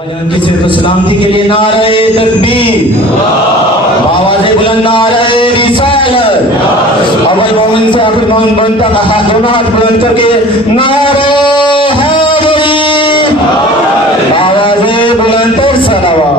کسی کو سلامتی کے لیے نعرہ تکبیر، آواز بلند نعرہ رسالت، اول مومن سے آخر مومن بنتا دونوں ہاتھ بلند کر کے نعرہ حیدری، آواز بلند تر صلوات۔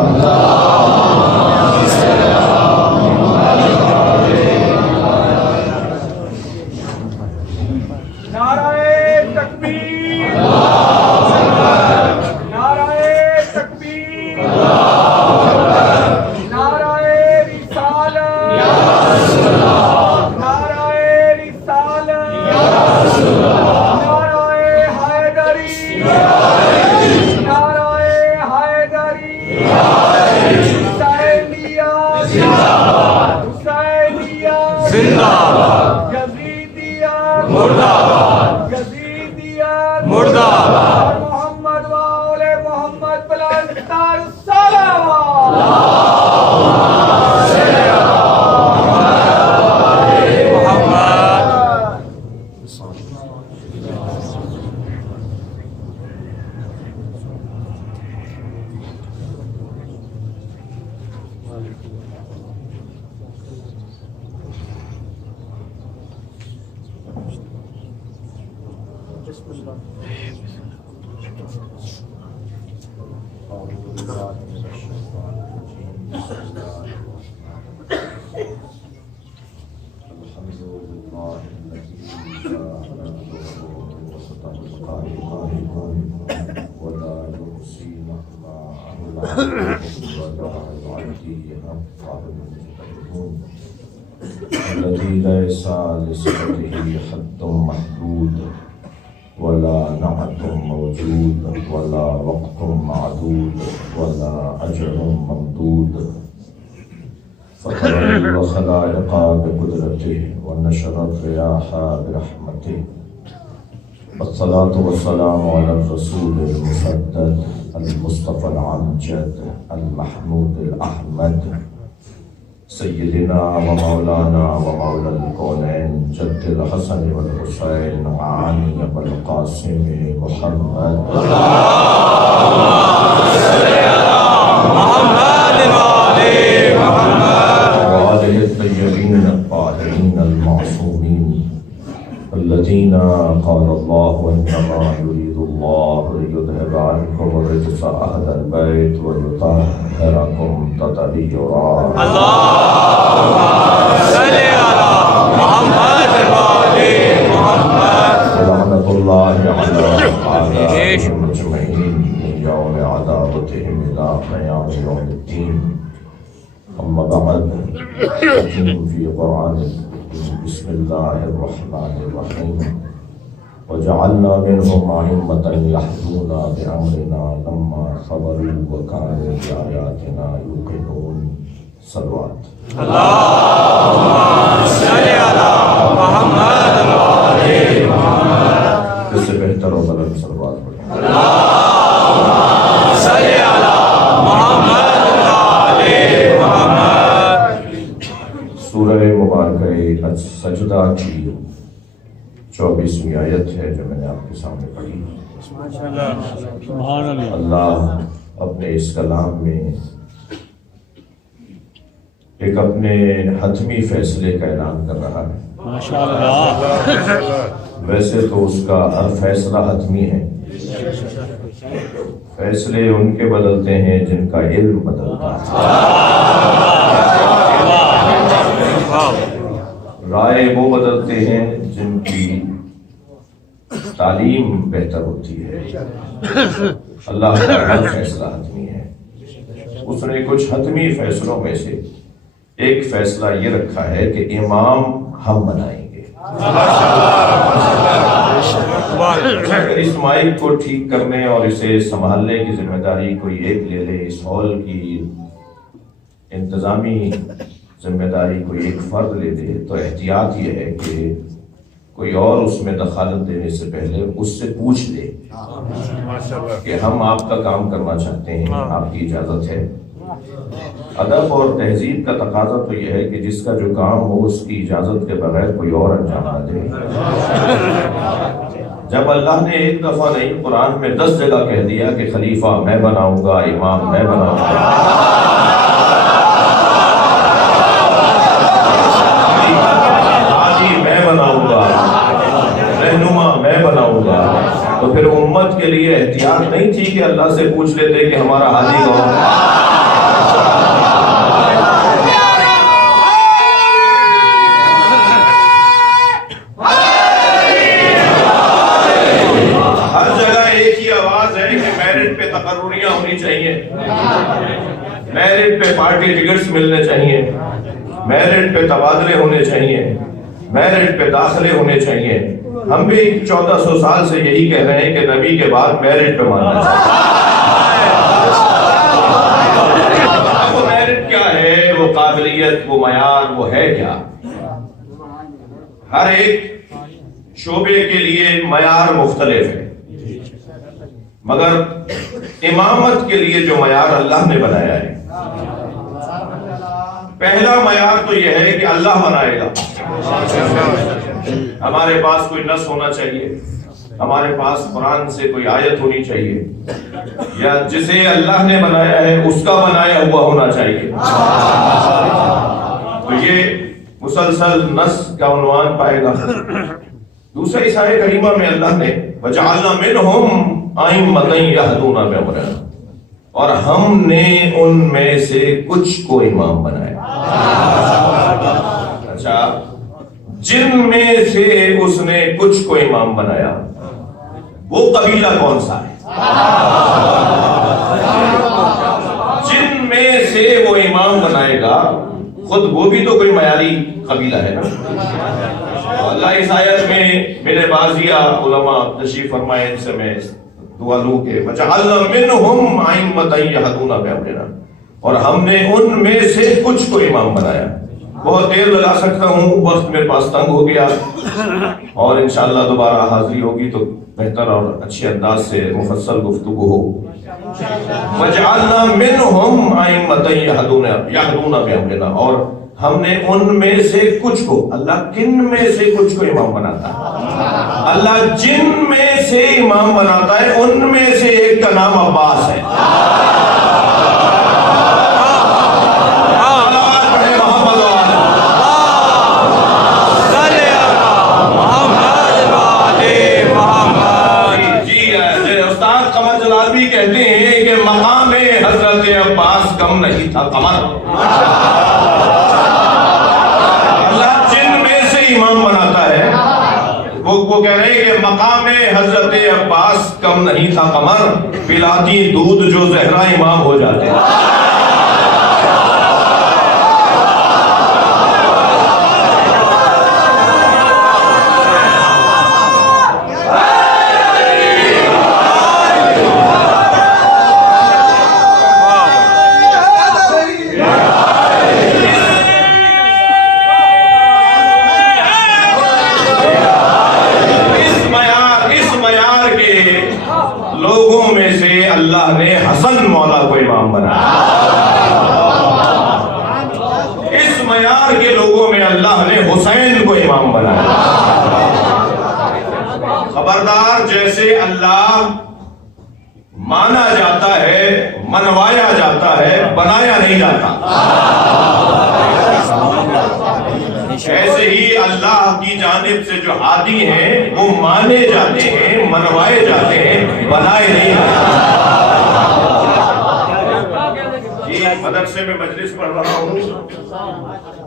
الذي ليس لصفته حد محدود ولا نعت موجود ولا وقت معدود ولا أجر ممدود، فطر الخلائق بقدرته ونشر الرياح برحمته، والصلاة والسلام على الرسول المسدد المصطفى العمجد المحمود الأحمد سيدنا ومولانا ومولى الكونين جد الحسن والحسين وعلي والقاسم محمد، اللهم صل على محمد وآل محمد وآله الطيبين الطاهرين المعصومين الذين قال الله إنما يريد الله ليذهب عنكم الرجس أهل البيت ويطهركم تطهيرا، اللهم صل على محمد وآل محمد ولعنة الله على أعدائهم أجمعين من يوم عداوتهم إلى قيام يوم الدين، أما بعد، حكيم في قرآن بسم الله الرحمن الرحيم وجعلنا منهم أئمة يهدون بأمرنا لما صبروا وكانوا بآياتنا يوقنون، صلوات۔ اللهم صل على محمد وآل محمد، اس سے بہتر و بلند صلوات پڑھیں۔ اللهم صل على محمد وآل محمد۔ سورہ مبارکہ سجدہ کی 24ویں آیت ہے جو میں نے آپ کے سامنے پڑھی۔ اللہ اپنے اس کلام میں ایک اپنے حتمی فیصلے کا اعلان کر رہا ہے۔ ویسے تو اس کا ہر فیصلہ حتمی ہے، فیصلے ان کے بدلتے ہیں جن کا علم بدلتا ہے، رائے وہ بدلتے ہیں جن کی تعلیم بہتر ہوتی ہے۔ اللہ کا ہر فیصلہ حتمی ہے۔ اس نے کچھ حتمی فیصلوں میں سے ایک فیصلہ یہ رکھا ہے کہ امام ہم بنائیں گے۔ اگر اس مائک کو ٹھیک کرنے اور اسے سنبھالنے کی ذمہ داری کوئی ایک لے لے، اس ہال کی انتظامی ذمہ داری کوئی ایک فرد لے دے، تو احتیاط یہ ہے کہ کوئی اور اس میں دخالت دینے سے پہلے اس سے پوچھ لے کہ ہم آپ کا کام کرنا چاہتے ہیں، آپ کی اجازت ہے۔ ادب اور تہذیب کا تقاضا تو یہ ہے کہ جس کا جو کام ہو اس کی اجازت کے بغیر کوئی اور انجام نہ دے۔ جب اللہ نے ایک دفعہ نہیں قرآن میں 10 جگہ کہہ دیا کہ خلیفہ میں بناؤں گا، امام میں بناؤں گا، حاجی میں بناؤں گا، رہنما میں بناؤں گا، تو پھر امت کے لیے احتیاط نہیں تھی کہ اللہ سے پوچھ لیتے کہ ہمارا حاجی کون ہے؟ تقرریاں ہونی چاہیے، میرٹ پہ پارٹی ٹکٹس ملنے چاہیے، میرٹ پہ تبادلے ہونے چاہیے، میرٹ پہ داخلے ہونے چاہیے۔ ہم بھی 1400 سال سے یہی کہہ رہے ہیں کہ نبی کے بعد میرٹ پہ ماننا چاہیے۔ وہ میرٹ کیا ہے، وہ قابلیت، وہ معیار، وہ ہے کیا؟ ہر ایک شعبے کے لیے معیار مختلف ہے، مگر امامت کے لیے جو معیار اللہ نے بنایا ہے، پہلا معیار تو یہ ہے کہ اللہ بنائے گا۔ ہمارے پاس کوئی نص ہونا چاہیے، ہمارے پاس قرآن سے کوئی آیت ہونی چاہیے، یا جسے اللہ نے بنایا ہے اس کا بنایا ہوا ہونا چاہیے۔ تو یہ مسلسل نص کا عنوان پائے گا۔ دوسرے اس آیت کریمہ میں اللہ نے وَجَعَلْنَا مِنْهُمْ أَئِمَّةً يَهْدُونَ بِأَمْرِنَا، اور ہم نے ان میں سے کچھ کو امام بنایا۔ اچھا، جن میں سے اس نے کچھ کو امام بنایا، وہ قبیلہ کون سا ہے؟ جن میں سے وہ امام بنائے گا، خود وہ بھی تو کوئی معیاری قبیلہ ہے نا۔ اللہ اس آیت میں میرے بازیہ علماء تشریف فرمائے، ان سے میں دعا لوں کہ وَجَعَلْنَا مِنْهُمْ أَئِمَّةً يَهْدُونَ بِأَمْرِنَا، اور ہم نے ان میں سے کچھ کو امام بنایا۔ بہت دیر لگا سکتا ہوں، وقت میرے پاس تنگ ہو گیا، اور انشاءاللہ دوبارہ حاضری ہوگی تو بہتر اور اچھے انداز سے مفصل گفتگو ہو۔ وَجَعَلْنَا مِنْهُمْ أَئِمَّةً يَهْدُونَ بِأَمْرِنَا، اور ہم نے ان میں سے کچھ کو، اللہ کن میں سے کچھ کو امام بناتا ہے؟ اللہ جن میں سے امام بناتا ہے، ان میں سے ایک کا نام عباس ہے۔ استاد قمر جلال بھی کہتے ہیں کہ مقام حضرت عباس کم نہیں تھا قمر۔ امام بناتا ہے، وہ کہہ رہے ہیں کہ مقام حضرت عباس کم نہیں تھا قمر، پلاتی دودھ جو زہرا امام ہو جاتے ہیں۔ لوگوں میں سے اللہ نے حسن مولا کو امام بنایا۔ اس معیار کے لوگوں میں اللہ نے حسین کو امام بنایا۔ خبردار، جیسے اللہ مانا جاتا ہے، منوایا جاتا ہے، بنایا نہیں جاتا، ایسے ہی اللہ کی جانب سے جو ہادی ہیں وہ مانے جاتے ہیں، منوائے جاتے ہیں، بنائے نہیں جاتے۔ جی، مدرسے میں مجلس پڑھ رہا ہوں،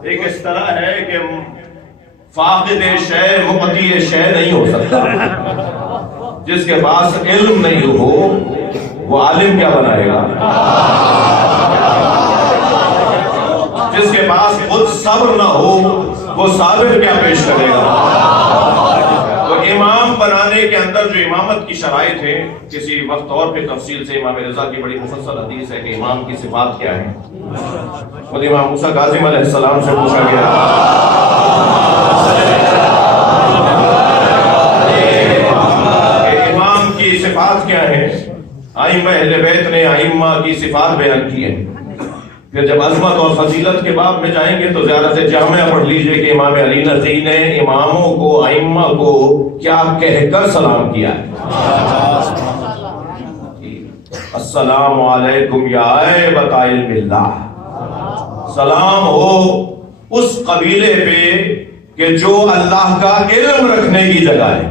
ایک اس طرح ہے کہ فاقد شے مقتی شے نہیں ہو سکتا۔ جس کے پاس علم نہیں ہو وہ عالم کیا بنائے گا؟ جس کے پاس خود صبر نہ ہو وہ صابر کیا پیش کرے گا؟ تو امام بنانے کے اندر جو امامت کی شرائط ہے، کسی وقت اور پہ تفصیل سے امام رضا کی بڑی مفصل حدیث ہے کہ امام کی صفات کیا ہیں۔ خود امام موسیٰ کاظم علیہ السلام سے پوچھا گیا کہ امام کی صفات کیا ہیں؟ ائمہ اہل بیت نے ائمہ کی صفات بیان کی ہیں۔ پھر جب عظمت اور فضیلت کے باب میں جائیں گے تو زیارت جامعہ پڑھ لیجئے کہ امام علی نقی نے اماموں کو ائمہ کو کیا کہہ کر سلام کیا ہے. السلام علیکم یا ایبۃ علم اللہ، سلام ہو اس قبیلے پہ کہ جو اللہ کا علم رکھنے کی جگہ ہے.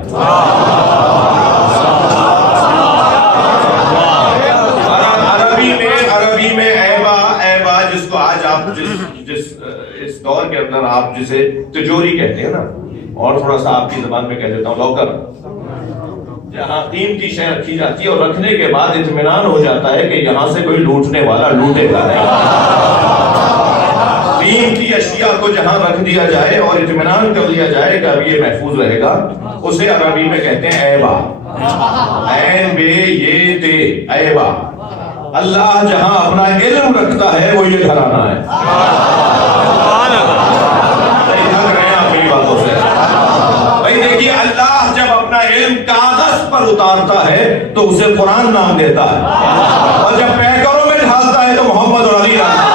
عربی میں ایبا جس کو آج آپ جس اس دور کے اندر آپ جسے تجوری کہتے ہیں نا، اور تھوڑا سا آپ کی زبان میں کہہ دیتا ہوں لاکر، جہاں قیمتی شے رکھی جاتی ہے اور رکھنے کے بعد اطمینان ہو جاتا ہے کہ یہاں سے کوئی لوٹنے والا لوٹے گا نہیں. قیمتی اشیاء کو جہاں رکھ دیا جائے اور اطمینان کر لیا جائے کہ اب یہ محفوظ رہے گا، اسے عربی میں کہتے ہیں ایبا. عین بے یہ تے ایبا. اللہ جہاں اپنا علم رکھتا ہے وہ یہ گھرانہ ہے. بھائی دیکھیے، اللہ جب اپنا علم کاغذ پر اتارتا ہے تو اسے قرآن نام دیتا ہے، اور جب پیکروں میں ڈھالتا ہے تو محمد اور علی نام.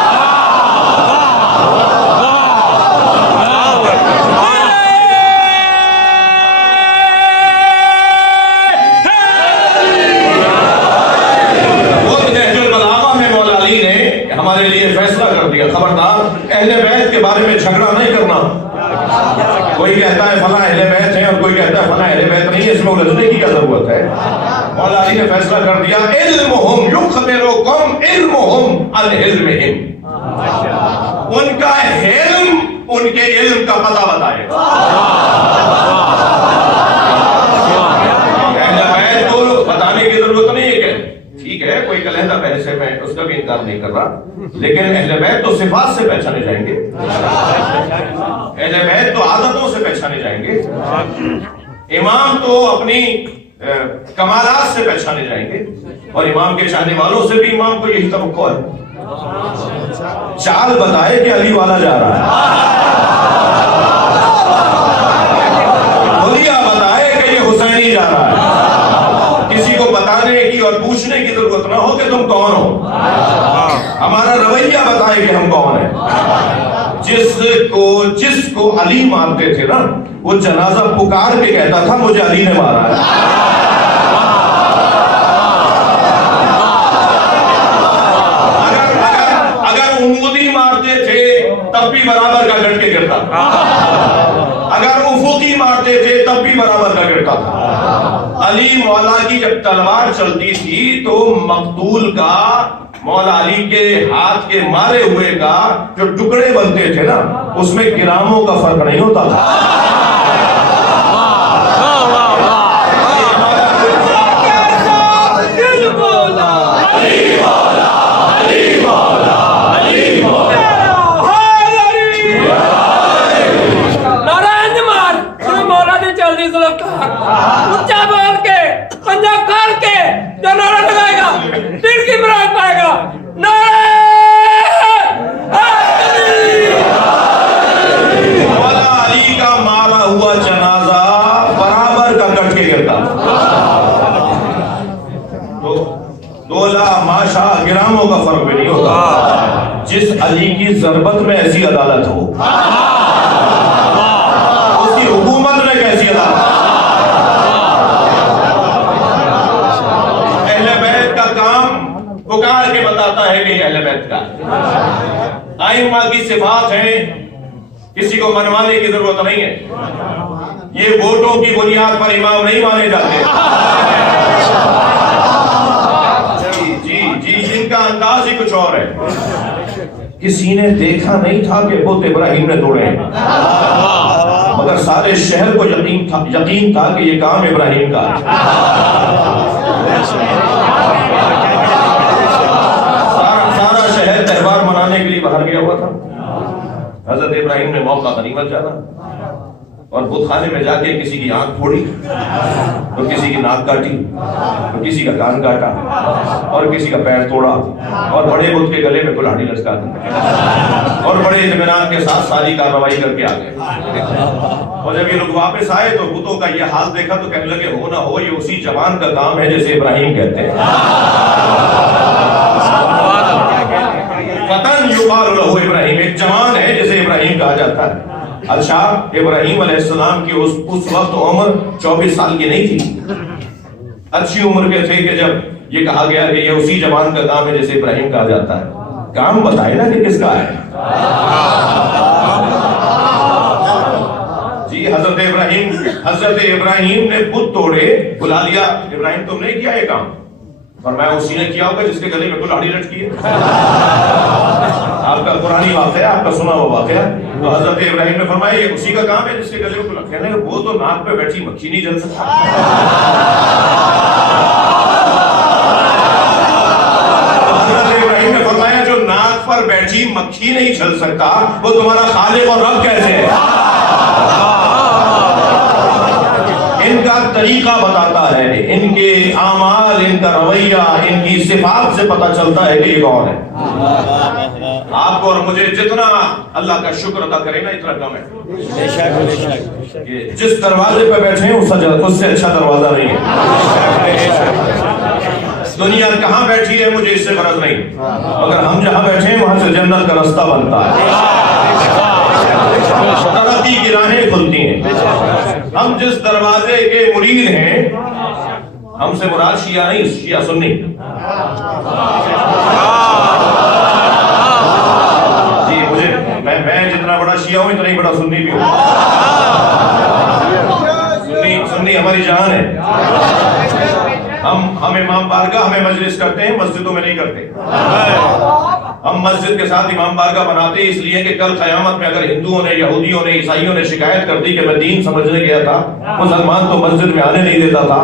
ہمارے لیے فیصلہ کر دیا، خبردار اہل بیت کے بارے میں جھگڑا نہیں کرنا. کوئی کہتا ہے فلاں اہل بیت ہے اور کوئی کہتا ہے فلاں اہل بیت نہیں ہے، اس میں الجھنے کی کیا ضرورت ہے. مولا علی نے فیصلہ کر دیا، علمہم یخبرکم علمہم عن علمہم. ان کا علم ان کے علم کا پتہ بتائے. اہل بیت کو بتانے کی ضرورت نہیں ہے. کہ ٹھیک ہے کوئی کلیدہ پہلے سے میں اس کا بھی انکار نہیں کر رہا، لیکن اہل بیت تو صفات سے پہچانے جائیں گے، اہل بیت تو عادتوں سے پہچانے جائیں گے، امام تو اپنی کمالات سے پہچانے جائیں گے، اور امام کے چاہنے والوں سے بھی امام کو یہی توقع ہے. چال بتائے کہ علی والا جا رہا ہے، بھولیا بتائے کہ یہ حسینی جا رہا ہے. کسی کو بتانے کی اور پوچھنے کی ضرورت نہ ہو کہ تم کون ہو. ہمارا رویہ بتائے کہ ہم کون ہیں. جس کو علی مارتے تھے نا، وہ جنازہ پکار کے کہتا تھا مجھے علی نے مارا ہے. اگر عمودی مارتے تھے تب بھی برابر کا گٹ کے گرتا، اگر افقی مارتے تھے تب بھی برابر کا گرتا تھا. علی مولا کی جب تلوار چلتی تھی تو مقتول کا، مولا علی کے ہاتھ کے مارے ہوئے کا جو ٹکڑے بنتے تھے نا، اس میں گراموں کا فرق نہیں ہوتا تھا. اونچا بول کے پنجہ کھول کے جو نعرہ لگائے گا دل کی مراد پائے گا. مولا علی کا مارا ہوا جنازہ برابر کا کٹ کے گرتا. دولا ماشا گراموں کا فرق بھی نہیں ہوتا. جس علی کی ضربت میں ایسی عدالت ہو، اس کی حکومت میں کیسی عدالت. پکار کے بتاتا ہے کہ یہ اہل بیت کا. ائمہ کی صفات ہیں، کسی کو منوانے کی ضرورت نہیں ہے. یہ ووٹوں کی بنیاد پر امام نہیں مانے جاتے. جی جن کا انداز ہی کچھ اور ہے. کسی نے دیکھا نہیں تھا کہ بت ابراہیم نے توڑے ہیں، مگر سارے شہر کو یقین تھا کہ یہ کام ابراہیم کا ہے. سارا شہر تہوار منانے کے لیے باہر گیا ہوا تھا. حضرت ابراہیم نے موقع غنیمت جانا اور بت خانے میں جا کے کسی کی آنکھ پھوڑی، تو کسی کی ناک کاٹی، تو کسی کا کان کاٹا، اور کسی کا پیر توڑا، اور بڑے بت کے گلے میں کلاڑی لٹکا دی، اور بڑے اطمینان کے ساتھ ساری کارروائی کر کے آ گئے. اور جب یہ لوگ واپس آئے تو بتوں کا یہ حال دیکھا تو کہنے لگے ہو نہ ہو یہ اسی جوان کا کام ہے جیسے ابراہیم کہتے ہیں. فتن یقال لہ ابراہیم، ایک جوان ہے جسے ابراہیم کہا جاتا ہے۔ اچھا، ابراہیم علیہ السلام کی اس وقت عمر 24 سال کی نہیں تھی، اچھی عمر کے تھے کہ جب یہ کہا گیا کہ یہ اسی جوان کا کام ہے جسے ابراہیم کہا جاتا ہے۔ کام بتائے نا کہ کس کا ہے؟ جی حضرت ابراہیم نے بت توڑے، بلا لیا، ابراہیم تم نے کیا یہ کام؟ فرمایا اسی نے کیا ہوگا جس کے گلے میں کلاڑی لٹکی ہے۔ آپ کا قرآنی واقعہ، آپ کا سنا ہوا واقعہ۔ تو حضرت ابراہیم نے فرمایا یہ اسی کا کام ہے جس کے گلے میں کلاڑی، کہنے لگے وہ تو ناک پہ بیٹھی مکھی نہیں جل سکتا۔ حضرت ابراہیم نے فرمایا جو ناک پر بیٹھی مکھی نہیں جل سکتا وہ تمہارا خالق اور رب کیسے ہے؟ ان کا طریقہ بتاتا ہے، ان کے اعمال، ان کا رویہ، ان کی صفات سے پتہ چلتا ہے کہ یہ کون ہے۔ آپ کو اور مجھے جتنا اللہ کا شکر ادا کرے نا اتنا کم ہے۔ کہ جس دروازے پہ بیٹھے ہیں اس سے اچھا دروازہ نہیں ہے۔ دنیا کہاں بیٹھی ہے مجھے اس سے غرض نہیں، مگر ہم جہاں بیٹھے ہیں وہاں سے جنت کا رستہ بنتا ہے، ترقی کی راہیں کھلتی ہیں۔ ہم جس دروازے کے مرید ہیں، ہم سے مراد شیعہ نہیں، شیعہ سنی۔ جی مجھے میں جتنا بڑا شیعہ ہوں اتنا ہی بڑا سنی بھی ہوں۔ سنی ہماری جان ہے۔ ہم امام بارگاہ میں مجلس کرتے ہیں، مسجدوں میں نہیں کرتے۔ ہم مسجد کے ساتھ امام بارگاہ بناتے ہیں اس لیے کہ کل قیامت میں اگر ہندوؤں نے، یہودیوں نے، عیسائیوں نے شکایت کر دی کہ میں دین سمجھنے گیا تھا، مسلمان تو مسجد میں آنے نہیں دیتا تھا۔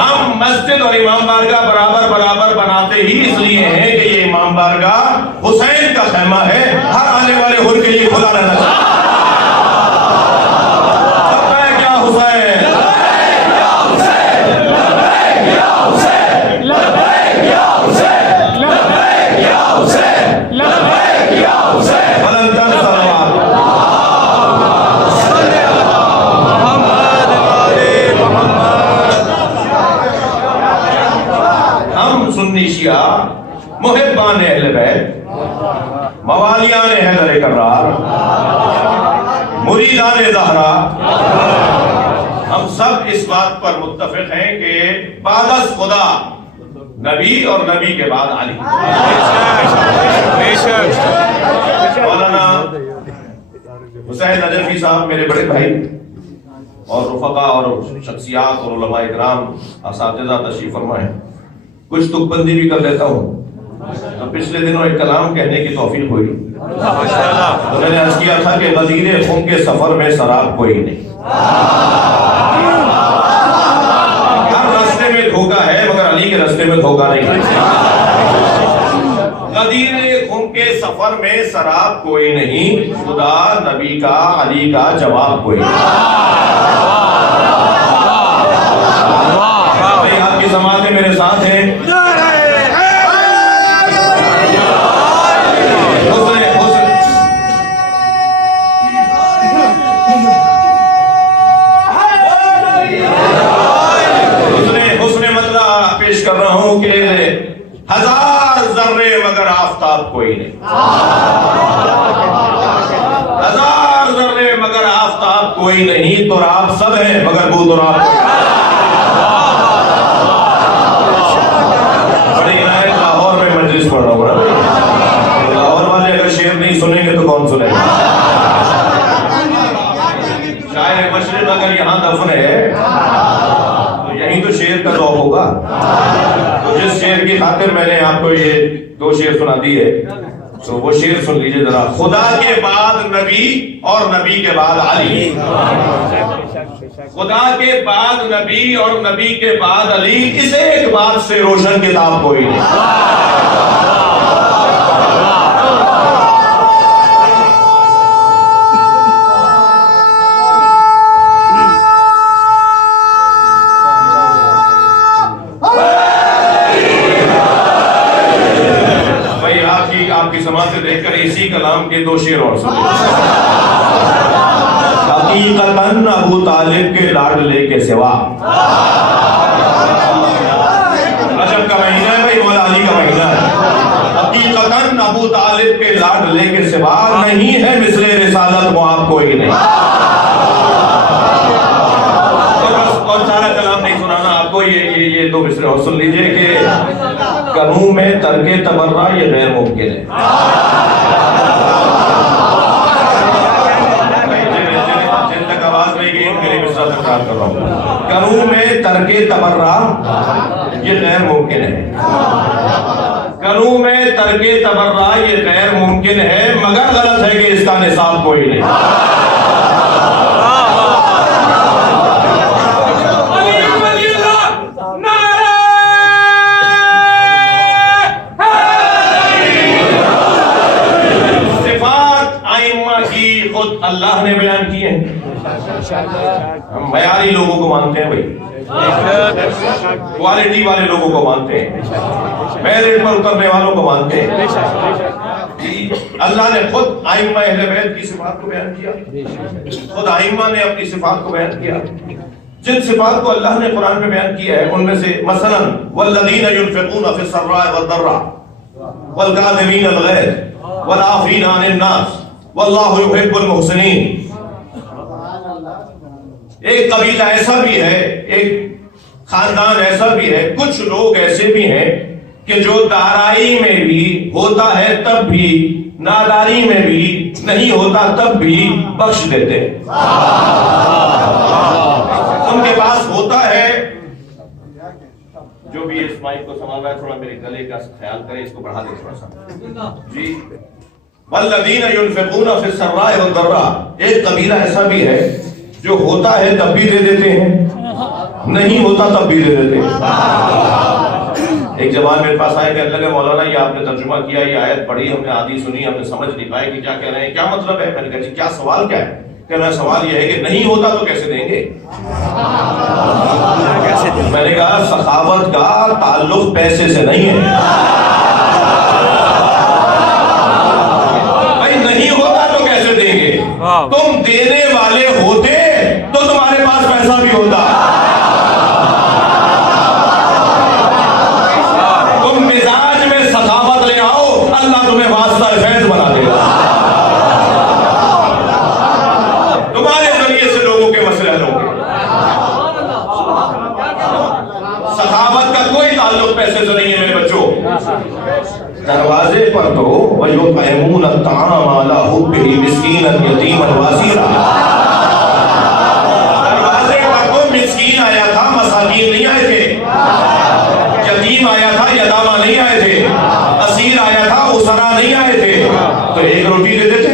ہم مسجد اور امام بارگاہ برابر برابر بناتے ہی اس لیے ہیں کہ یہ امام بارگاہ حسین کا خیمہ ہے، ہر آنے والے حر کے لیے کھلا رہنا چاہیے۔ محبان اہل بیت، موالیان حیدر کرار، مریدان زہرا، ہم سب اس بات پر متفق ہیں کہ بعد از خدا نبی اور نبی کے بعد علی۔ مولانا حسین نجفی صاحب میرے بڑے بھائی اور رفقا اور شخصیات اور علماء اکرام اساتذہ تشریف فرما ہے، کچھ تک بندی بھی کر لیتا ہوں۔ تو پچھلے دنوں ایک کلام کہنے کی توفیق ہوئی تو میں نے عرض کیا تھا کہ غدیر خم کے سفر میں سراب کوئی نہیں۔ ہر راستے میں دھوکہ ہے مگر علی کے راستے میں دھوکہ نہیں۔ غدیر خم کے سفر میں سراب کوئی نہیں، خدا نبی کا علی کا جواب کوئی نہیں۔ آپ کی سماعتیں میرے ساتھ ہیں۔ پیش کر رہا ہوں کہ ہزار ذرے مگر آفتاب کوئی نہیں، ہزار ذرے مگر آفتاب کوئی نہیں، تو آپ سب ہیں مگر بو تو آپ بڑی عنایت لاہور میں مجلس پڑھ رہا ہوں۔ لاہور والے اگر شعر نہیں سنیں گے تو کون سنیں گے؟ شاعر مشرق اگر یہاں دفن ہے یہی تو شعر کا ذوق ہوگا۔ تو جس شعر کی خاطر میں نے آپ کو یہ 2 شعر سنا دیے تو وہ شعر سن لیجئے ذرا۔ خدا کے بعد نبی اور نبی کے بعد علی، خدا کے بعد نبی اور نبی کے بعد علی، اس ایک بات سے روشن کتاب کوئی نہیں۔ آپ کی سماعتیں دیکھ کر اسی کلام کے 2 شعر اور سنیں۔ حقیقتاً ابو طالب کے لاڈلے کے سوا. رجب کا مہینہ ہے بھائی، مولا علی کا مہینہ ہے. حقیقتاً ابو طالب کے لاڈلے کے سوا نہیں ہے مثل رسالت محاب کوئی نہیں. اور سارا کلام نہیں سنانا آپ کو، یہ دو مصرے اور سن لیجئے کہ کنوں میں ترک تبرع یہ غیر ممکن ہے. جن تک آواز نہیں گئی ان کے لیے مصرع تکرار کر رہا ہوں. کنوں میں ترک تبرع یہ غیر ممکن ہے. کنوں میں ترک تبرع یہ غیر ممکن ہے، مگر غلط ہے کہ اس کا نصاب کوئی نہیں. اللہ نے بیان کیے ہیں. ہم معیاری لوگوں کو مانتے ہیں بھائی، کوالٹی والے لوگوں کو مانتے ہیں، میرٹ پر اترنے والوں کو مانتے ہیں. اللہ نے خود ائمہ اہل بیت کی صفات کو بیان کیا. خود ائمہ نے اپنی صفات کو بیان کیا. جن صفات کو اللہ نے قرآن میں بیان کیا ہے ان میں سے مثلا والذین ينفقون فی السراء والضراء والکاظمین الغیظ والعافین عن الناس واللہ یحب المحسنین. ایک قبیلہ ایسا بھی ہے، ایک خاندان ایسا بھی ہے، کچھ لوگ ایسے بھی ہیں کہ جو دارائی میں بھی ہوتا ہے تب بھی، ناداری میں بھی نہیں ہوتا تب بھی بخش دیتے. ان کے پاس ہوتا ہے. جو بھی اس مائک کو سنبھال رہا ہے تھوڑا میرے گلے کا خیال کرے، اس کو بڑھا دے تھوڑا سا جی. والذین ينفقون فی السراء والضراء، ایک قبیلہ ایسا بھی ہے جو ہوتا ہے تب بھی دے دیتے ہیں، نہیں ہوتا تب بھی دے دیتے ہیں. ایک جوان میرے پاس آئے کہنے لگے مولانا یہ آپ نے ترجمہ کیا، یہ آیت پڑھی، ہم نے آدھی سنی، ہم نے سمجھ نہیں پائے کہ کیا کہہ رہے ہیں، کیا مطلب ہے. میں نے کہا جی کیا سوال کیا ہے؟ کہنا سوال یہ ہے کہ نہیں ہوتا تو کیسے دیں گے. میں نے کہا سخاوت کا تعلق پیسے سے نہیں ہے. تم دینے والے ہوتے تو تمہارے پاس پیسہ بھی ہوتا. تم مزاج میں سخاوت لے آؤ، اللہ تمہیں واسطہ فیض بنا دے گا. تمہارے ذریعے سے لوگوں کے مسئلے حل ہوں گے. سخاوت کا کوئی تعلق پیسے سے نہیں ہے میرے بچوں. دروازے پر تو وَيُطْعِمُونَ الطَّعَامَ عَلَىٰ حُبِّهِ مِسْكِينًا یتیما واسیرا. دروازے پر تو مسکین آیا تھا، مساکین نہیں آئے تھے. یتیم آیا تھا، یتامہ نہیں آئے تھے. اسیر آیا تھا، اسرا نہیں آئے تھے. تو ایک روٹی دے دیتے.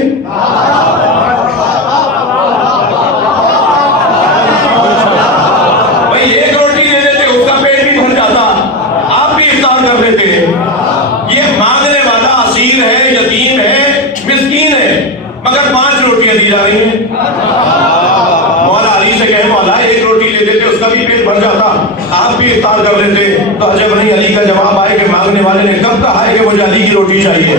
بھائی ایک روٹی دے دیتے، اس کا پیٹ بھی بھر جاتا، آپ بھی افطار کر لیتے. یہ مانگنے والا اسیر ہے، یتیم ہے، مسکین ہے، مگر 5 روٹیاں دی جا رہی ہیں. مولا علی سے کہے مولا ایک روٹی لے دیتے، اس کا بھی پیٹ بھر جاتا، آپ بھی افطار کر لیتے. تو عجب نہیں علی کا جواب آئے کہ مانگنے والے نے کب کہا ہے کہ مجھے علی کی روٹی چاہیے.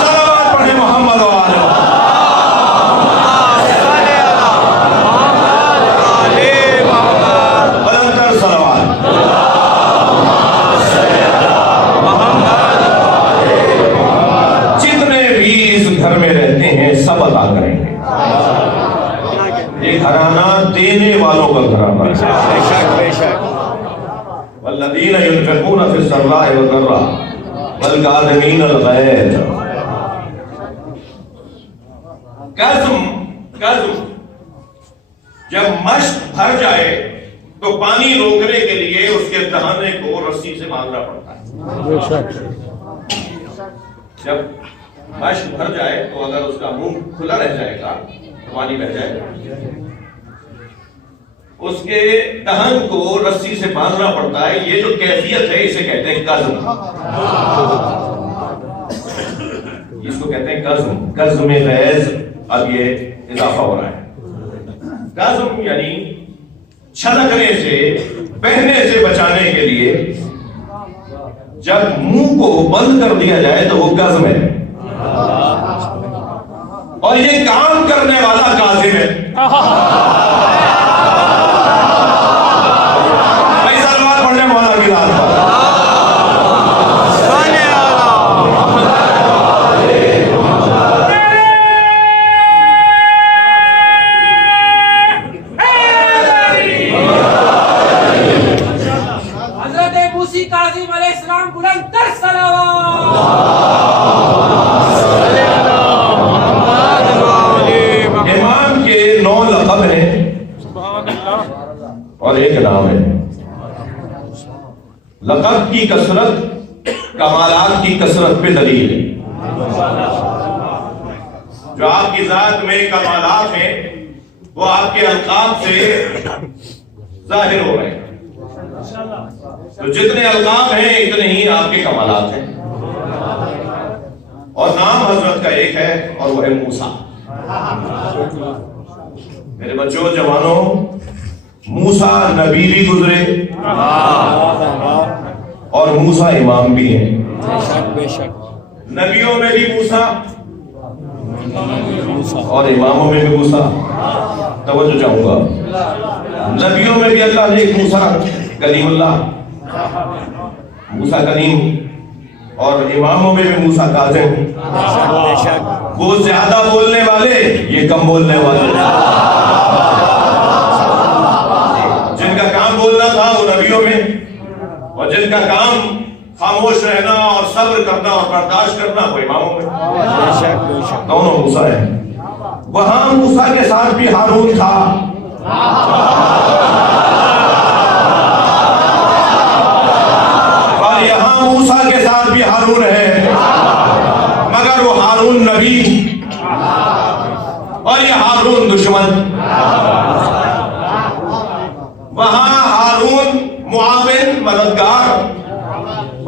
صلوات پڑھیں محمد و آل سب عطا کریں گے. یہ گھرانہ دینے والوں کا گھرانہ ہے. والذین ينفقون فی السراء والضراء والکاظمین الغیظ. قزم جب مشق بھر جائے تو پانی روکنے کے لیے اس کے دہانے کو رسی سے باندھنا پڑتا ہے. جب مشق بھر جائے تو اگر اس کا منہ کھلا رہ جائے گا پانی بہ جائے گا. اس کے دہن کو رسی سے باندھنا پڑتا ہے. یہ جو کیفیت ہے اسے کہتے ہیں قزم. اس کو کہتے ہیں قزم. قزم غیظ. اب یہ اضافہ ہو رہا ہے. قزم یعنی چھلکنے سے، بہنے سے بچانے کے لیے جب منہ کو بند کر دیا جائے تو وہ کاظم ہے، اور یہ کام کرنے والا کاظم ہے۔ بھائی سلوات پڑھنے مولا کی ذات پر۔ حضرت موسی کاظم علیہ السلام بلند تر صلوات۔ امام کے 9 لقب ہیں اور ایک نام ہے۔ لقب کی کثرت کمالات کی کثرت پہ دلیل ہے۔ جو آپ کی ذات میں کمالات ہیں وہ آپ کے القاب سے ظاہر ہو رہے ہیں۔ تو جتنے القاب ہیں اتنے ہی آپ کے کمالات ہیں، اور نام حضرت کا ایک ہے اور وہ ہے موسیٰ۔ میرے بچوں جوانوں، موسیٰ نبی بھی گزرے اور موسیٰ امام بھی ہیں۔ نبیوں میں بھی موسیٰ اور اماموں میں بھی موسیٰ۔ توجہ چاہوں گا، نبیوں میں بھی اللہ نے ایک موسیٰ کلیم اللہ، موسیٰ کلیم، اور اماموں میں بھی موسیٰ کاظم۔ وہ زیادہ بولنے والے، یہ کم بولنے والے۔ جن کا کام بولنا تھا وہ نبیوں میں، اور جن کا کام خاموش رہنا اور صبر کرنا اور برداشت کرنا وہ اماموں میں۔ دونوں موسیٰ ہیں۔ وہاں موسیٰ کے ساتھ بھی ہارون تھا، اور یہاں موسیٰ کے ساتھ بھی ہارون ہے، مگر وہ ہارون نبی اور یہ ہارون دشمن۔ وہاں ہارون معاون مددگار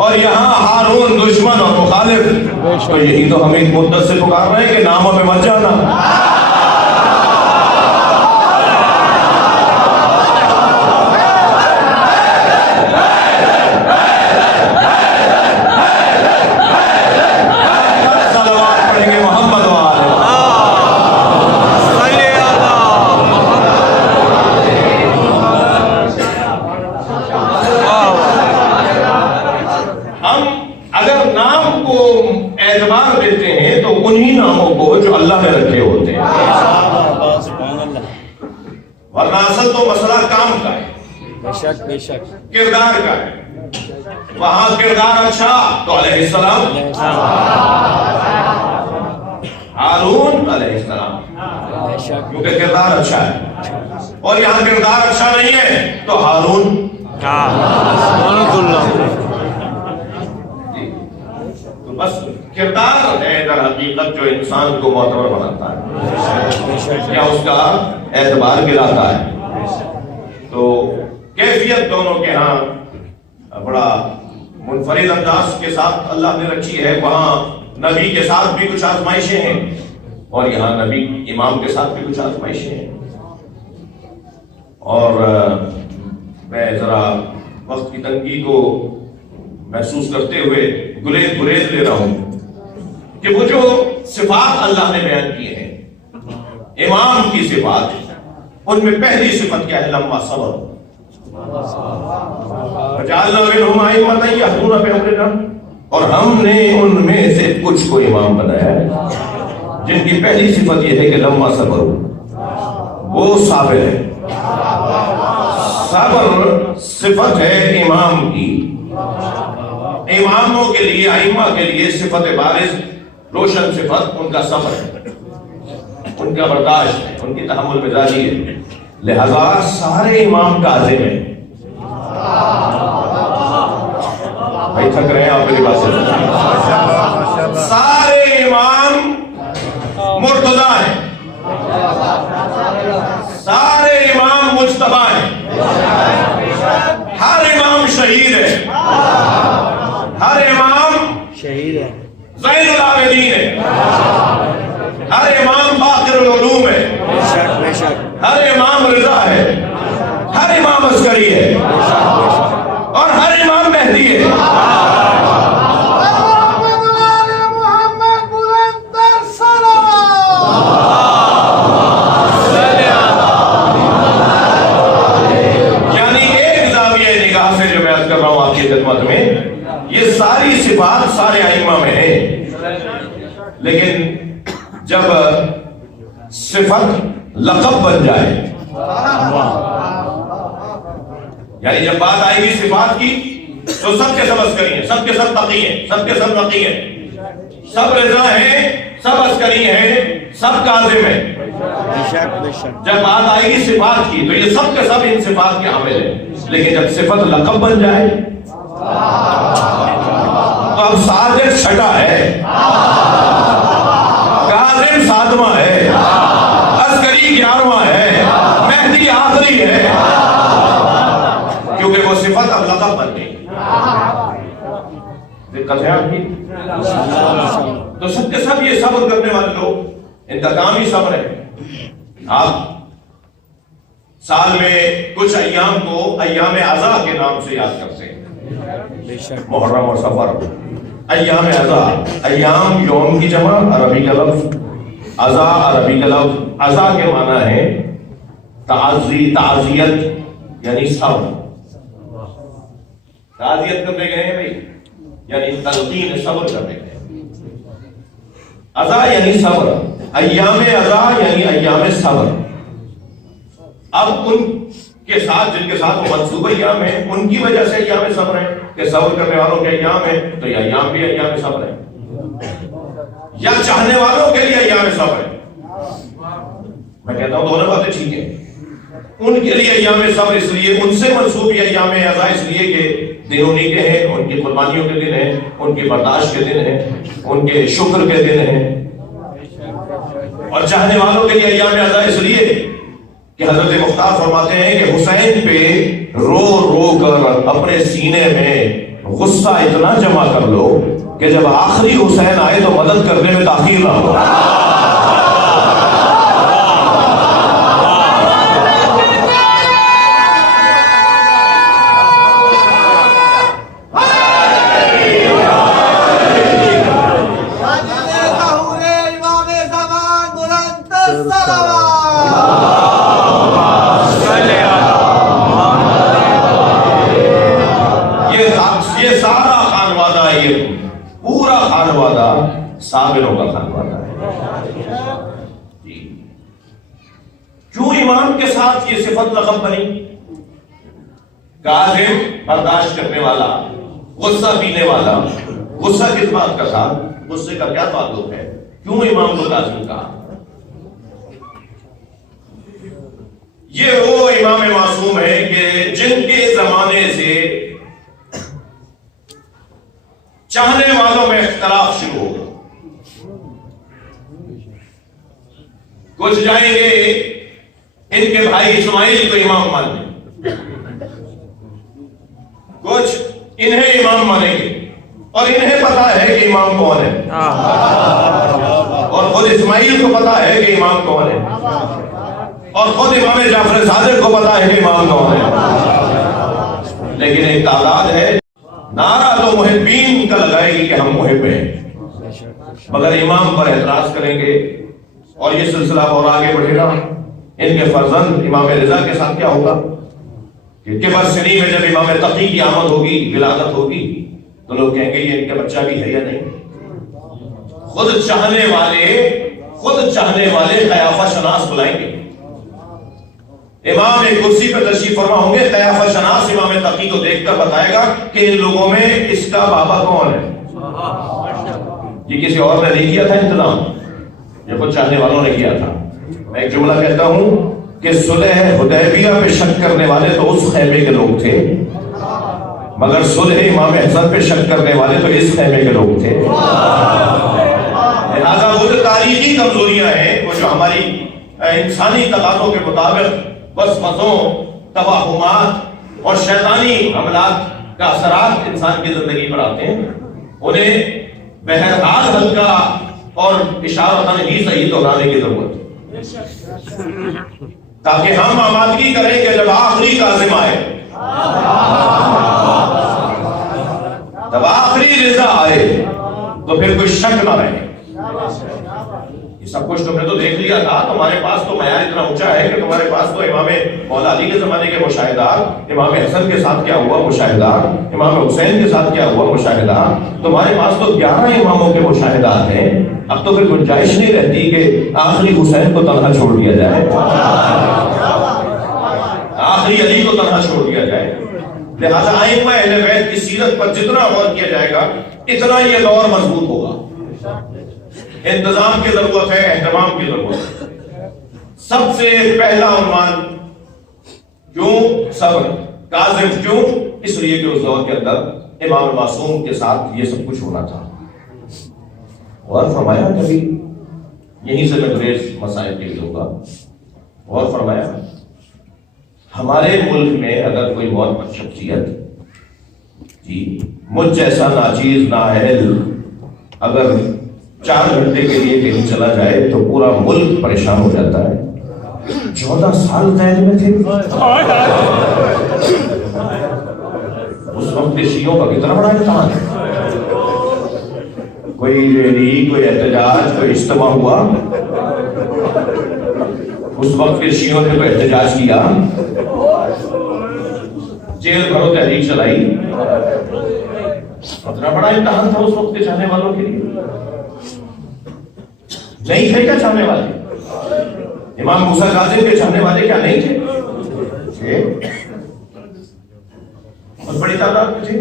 اور یہاں ہارون دشمن اور مخالف۔ تو یہی تو ہم ایک مدت سے پکار رہے ہیں کہ ناموں میں مت جانا۔ صلوات پڑھیں گے محمد والے۔ ہم اگر نام کو اعتبار دیتے ہیں تو انہی ناموں کو جو اللہ نے رکھے ہوتے ہیں، ورنہ اصل تو مسئلہ کام کا ہے، کردار کا ہے۔ وہاں کردار اچھا تو علیہ السلام، ہارون علیہ السلام، کیونکہ کردار اچھا ہے، اور یہاں کردار اچھا نہیں ہے تو ہارون۔ تو بس کردار ہے در حقیقت جو انسان کو معتبر بناتا ہے یا اس کا اعتبار گراتا ہے۔ تو کیفیت دونوں کے ہاں بڑا منفرد انداز کے ساتھ اللہ نے رکھی ہے۔ وہاں نبی کے ساتھ بھی کچھ آزمائشیں ہیں اور یہاں نبی امام کے ساتھ بھی کچھ آزمائشیں ہیں۔ اور میں ذرا وقت کی تنگی کو محسوس کرتے ہوئے گریز لے رہا ہوں کہ وہ جو صفات اللہ نے بیان کی ہیں، امام کی صفات، ان میں پہلی صفت کیا ہے؟ لمبا صبر۔ وجعلنا منہم ائمۃ یہدون بامرنا، اور ہم نے ان میں سے کچھ کو امام بنایا ہے جن کی پہلی صفت یہ ہے کہ لمبا صبر ہو، وہ صابر ہے۔ صبر صفت ہے امام کی۔ اماموں کے لیے، ائمہ کے لیے صفت بارز روشن صفت ان کا صبر ہے، ان کا برداشت ہے، ان کی تحمل مزاجی ہے۔ لہذا سارے امام کاظم ہیں۔ بھائی تھک رہے ہیں آپ میری بات سے؟ سارے امام مرتضی ہیں، سارے امام مجتبی ہیں، ہر امام شہید ہے، ہر امام شہید ہے، زین العابدین ہے، ہر امام باقر العلوم ہے، ہر امام رضا ہے، ہر امام عسکری ہے، اور ہر امام مہدی ہے۔ یہ ساری صفات سارے ائمہ میں ہیں، لیکن جب صفت لقب بن جائے، یعنی جب بات آئے گی صفات کی تو سب کے سب عسکری ہیں، سب کے سب تقی ہیں، سب کے سب نقی ہیں، سب رضا ہیں، سب عسکری ہیں، سب کاظم ہیں۔ جب بات آئے گی صفات کی تو یہ سب کے سب ان صفات کے حامل ہیں، لیکن جب صفت لقب بن جائے تو اب صادق چھٹا ہے، کاظم ساتواں ہے، عسکری 11واں ہے، مہدی آخری ہے، کیونکہ وہ صفت اب لقب بن گئی۔ دقت ہے آپ کی؟ تو سب کے سب یہ صبر کرنے والے لوگ، ان کا کام ہی صبر ہے۔ آپ سال میں کچھ ایام کو ایام عزا کے نام سے یاد کرتے ہیں، محرم اور صفر۔ ایام عزا، ایام یوم کی جمع، عربی کا لفظ، عزا عربی کا لفظ۔ عزا کے معنی ہے تعزی، تعزیت یعنی صبر۔ تعزیت کرنے گئے ہیں بھائی، یعنی تلقین صبر کرنے گئے۔ عزا یعنی صبر، ایام عزا یعنی ایام صبر۔ اب ان کے ساتھ جن کے ساتھ وہ منصوبہ ایام ہیں، ان کی وجہ سے ایام صبر ہیں کہ صبر کرنے والوں کے ایام ہیں، تو یہ ایام بھی ایام صبر ہیں، یا چاہنے والوں کے لیے ایام صبر ہیں۔ میں کہتا ہوں دونوں باتیں ٹھیک ہیں۔ ان کے لیے ایام صبر اس لیے، ان سے منسوب یہ ایام عزا اس لیے کہ دن انہی کے ہیں، ان کی قربانیوں کے دن ہیں، ان کی برداشت کے دن ہیں، ان کے شکر کے دن ہیں۔ اور چاہنے والوں کے لیے ایام عزا اس لیے کہ حضرت مختار فرماتے ہیں کہ حسین پہ رو رو کر اپنے سینے میں غصہ اتنا جمع کر لو کہ جب آخری حسین آئے تو مدد کرنے میں تاخیر نہ ہو۔ صابروں کا خانوادہ ہے۔ کیوں امام کے ساتھ یہ صفت لقب بنی؟ کاظم برداشت کرنے والا، غصہ پینے والا۔ غصہ کس بات کا تھا؟ غصے کا کیا تعلق ہے؟ کیوں امام کو کاظم کہا؟ یہ وہ امام معصوم ہے کہ جن کے زمانے سے چاہنے والوں میں اختلاف شروع ہو گیا۔ کچھ جائیں گے ان کے بھائی اسماعیل کو امام ماننے، کچھ انہیں امام مانیں گے، اور انہیں پتا ہے کہ امام کون ہے، اور خود اسماعیل کو پتا ہے کہ امام کون ہے، اور خود امام جعفر صادق کو پتا ہے کہ امام کون ہے۔ لیکن ایک تعداد ہے، نعرہ تو محبین کا لگائے گی کہ ہم محب ہیں، مگر امام پر اعتراض کریں گے، اور یہ سلسلہ اور آگے بڑھے گا۔ ان کے فرزند امام رضا کے ساتھ کیا ہوگا کہ کبر سنی میں جب امام تقی کی آمد ہوگی، ولادت ہوگی، تو لوگ کہیں گے یہ ان کا بچہ بھی ہے یا نہیں۔ خود چاہنے والے قیافہ شناس بلائیں گے۔ امام ایک کرسی پہ تشریف فرما ہوں گے، قیافہ شناس امام تقی کو دیکھ کر بتائے گا کہ ان لوگوں میں اس کا بابا کون ہے۔ یہ کسی اور نے نہیں کیا تھا انتظام، یہ خود چاہنے والوں نے کیا تھا۔ میں ایک جملہ کہتا ہوں کہ صلح حدیبیہ پہ شک کرنے والے تو اس خیمے کے لوگ تھے، مگر صلح امام حسن پہ شک کرنے والے تو اس خیمے کے لوگ تھے۔ لہذا وہ جو تاریخی کمزوریاں ہیں، وہ جو ہماری انسانی تقاضوں کے مطابق وسوسوں، توہمات اور شیطانی حملات کا اثرات انسان کی زندگی پر آتے ہیں، انہیں بہرحال ہلکا اور اشارتاً ہی صحیح دہرانے کی ضرورت ہے، تاکہ ہم آمادگی کریں کہ جب آخری کاظم آئے، جب آخری رضا آئے، تو پھر کوئی شک نہ رہے یہ سب کچھ تم نے تو دیکھ لیا تھا، تمہارے پاس تو معیار اتنا اونچا ہے کہ تمہارے پاس تو امام مولا علی کے زمانے کے مشاہدات، امام حسن کے ساتھ کیا ہوا مشاہدات، امام حسین کے ساتھ کیا ہوا مشاہدات، تمہارے پاس تو 11 اماموں کے مشاہدات ہیں. اب تو پھر گنجائش نہیں رہتی کہ آخری حسین کو تنہا چھوڑ دیا جائے، آخری علی کو تنہا چھوڑ دیا جائے. لہذا ائمہ اہل بیت کی سیرت پر جتنا غور کیا جائے گا اتنا یہ دور مضبوط ہوگا. انتظام کی ضرورت ہے، اہتمام کی ضرورت ہے. سب سے پہلا عنوان کیوں؟ صبر. کاظم کیوں؟ اس لیے کہ اس دور کے اندر امام معصوم کے ساتھ یہ سب کچھ ہونا تھا. اور فرمایا کبھی یہیں سے میں گریز مسائل کے لوں گا. اور فرمایا ہمارے ملک میں اگر کوئی بہت بڑی شخصیت جی مجھ جیسا ناچیز نااہل اگر 4 گھنٹے کے لیے کہیں چلا جائے تو پورا ملک پریشان ہو جاتا ہے. 14 سال قید میں تھے. اس وقت کے شیعوں کا کتنا بڑا امتحان ہے. کوئی ریلی، کوئی احتجاج، کوئی اجتماع ہوا، اس وقت کے شیعوں نے کوئی احتجاج کیا، جیل بھرو تحریک چلائی. اتنا بڑا امتحان تھا اس وقت کے چاہنے والوں کے لیے. نہیں تھے کیا چاہنے والے؟ امام موسیٰ کاظم کے چاہنے والے کیا نہیں تھے؟ بہت بڑی تعداد میں تھے.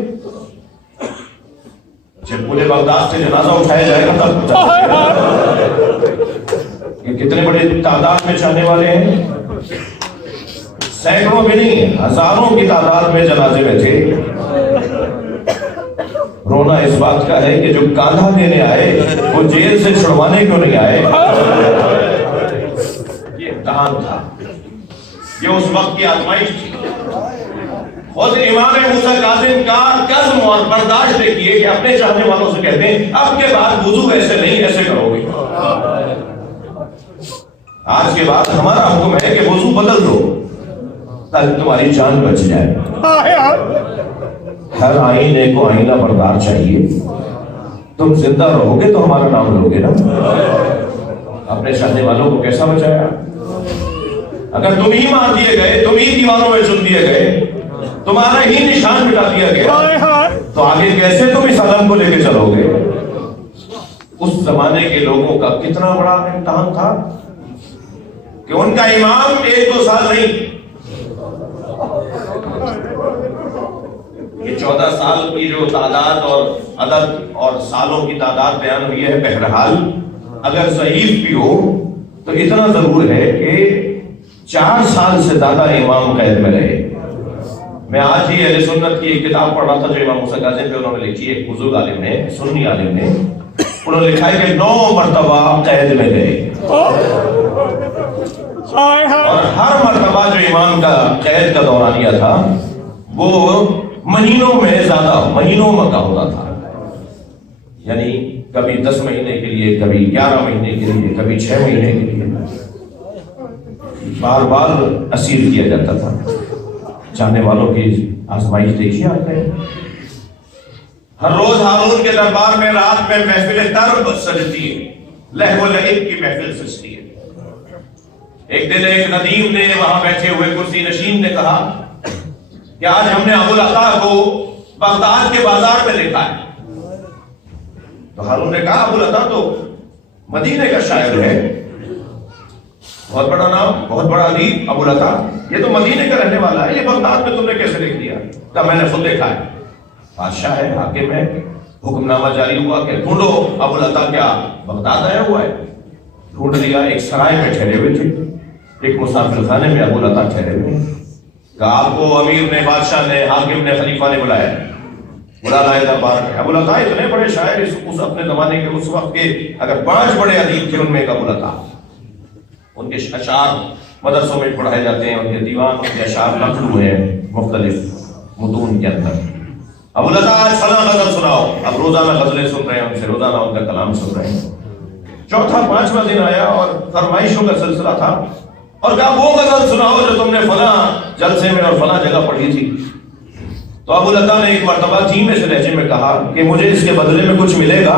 جب پورے بغداد سے جنازہ اٹھایا جائے گا تب یہ کتنے بڑے تعداد میں چاہنے والے ہیں. سینکڑوں میں نہیں، ہزاروں کی تعداد میں جنازے میں تھے. رونا اس بات کا ہے کہ جو کاندھا دینے آئے وہ جیل سے چھڑوانے کیوں نہیں آئے. یہ امتحان تھا، یہ اس وقت کی آزمائش تھی. خود امام موسیٰ کاظم کا قسم اور برداشت دیکھیے کہ اپنے چاہنے والوں سے کہتے ہیں اب کے بعد وضو ایسے نہیں، ایسے کرو گے. آج کے بعد ہمارا حکم ہے کہ وضو بدل دو تاکہ تمہاری جان بچ جائے. ہر آئینے کو آئینہ بردار چاہیے. تم زندہ رہو گے تو ہمارا نام لو گے نا. اپنے چاہنے والوں کو کیسا بچایا؟ اگر تم ہی مار دیے گئے، تم ہی دیواروں میں چن دیے گئے، تمہارا ہی نشان مٹا دیا گیا، تو آگے کیسے تم اس عالم کو لے کے چلو گے؟ اس زمانے کے لوگوں کا کتنا بڑا امتحان تھا کہ ان کا امام 1-2 سال نہیں، یہ 14 سال کی جو تعداد اور عدد اور سالوں کی تعداد بیان ہوئی ہے. بہرحال اگر صحیح بھی ہو تو اتنا ضرور ہے کہ 4 سال سے زیادہ امام قید میں رہے. میں آج ہی اہل سنت کی ایک کتاب پڑھ رہا تھا جو امام موسیٰ کاظم پہ انہوں نے لکھی ہے. ایک بزرگ عالم نے، سنی عالم نے، انہوں نے لکھا ہے کہ 9 مرتبہ قید میں گئے، اور ہر مرتبہ جو امام کا قید کا دورانیہ تھا وہ مہینوں میں زیادہ مہینوں کا ہوتا تھا. یعنی کبھی 10 مہینے کے لیے، کبھی 11 مہینے کے لیے، کبھی 6 مہینے کے لیے بار بار اسیر کیا جاتا تھا. چاہنے والوں کی آزمائش دیکھیے آپ نے. ہر روز ہارون کے دربار میں رات میں محفل درب سجتی ہے، لہو لعب کی محفل سجتی ہے. ایک دن ایک ندیم نے وہاں بیٹھے ہوئے کرسی نشین نے کہا کہ آج ہم نے ابو العطا کو بغداد کے بازار میں دیکھا ہے. تو ہارون نے کہا ابو العطا تو مدینے کا شاعر ہے، بہت بڑا نام، بہت بڑا ادیب ابو العطا، یہ تو مدینے کا رہنے والا ہے، یہ بغداد میں تم نے کیسے دیکھ لیا؟ کہا میں نے خود دیکھا ہے. بادشاہ ہے، حاکم ہے، حکم نامہ جاری ہوا کہ ڈھونڈو ابو العطا کیا بغداد آیا ہوا ہے. ڈھونڈ لیا. ایک سرائے میں ٹھہرے ہوئے تھے، ایک مسافر خانے میں ابو العطا ٹھہرے ہوئے. کہا آپ کو امیر نے، بادشاہ نے، حاکم نے، خلیفہ نے بلایا. بلا لائے دربار میں. ابو العطا اتنے بڑے شاعر اس اپنے زمانے کے اس وقت کے اگر 5 بڑے ادیب تھے ان میں ایک ابو العطا. ان کے اشعار مدرسوں میں پڑھائے جاتے ہیں، ان کے دیوان، ان کے اشعار نقل ہوئے ہیں مختلف متون کے اندر. ابو العطا آج فلاں غزل سناؤ. اب روزانہ غزلیں سن رہے ہیں ان سے، روزانہ ان کا کلام سن رہے ہیں. 4تھا 5واں دن آیا اور فرمائشوں کا سلسلہ تھا، اور کہا وہ غزل سناؤ جو تم نے فلاں جلسے میں اور فلاں جگہ پڑھی تھی. تو ابو العطا نے ایک مرتبہ دھیمے سے لہجے میں کہا کہ مجھے اس کے بدلے میں کچھ ملے گا.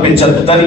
75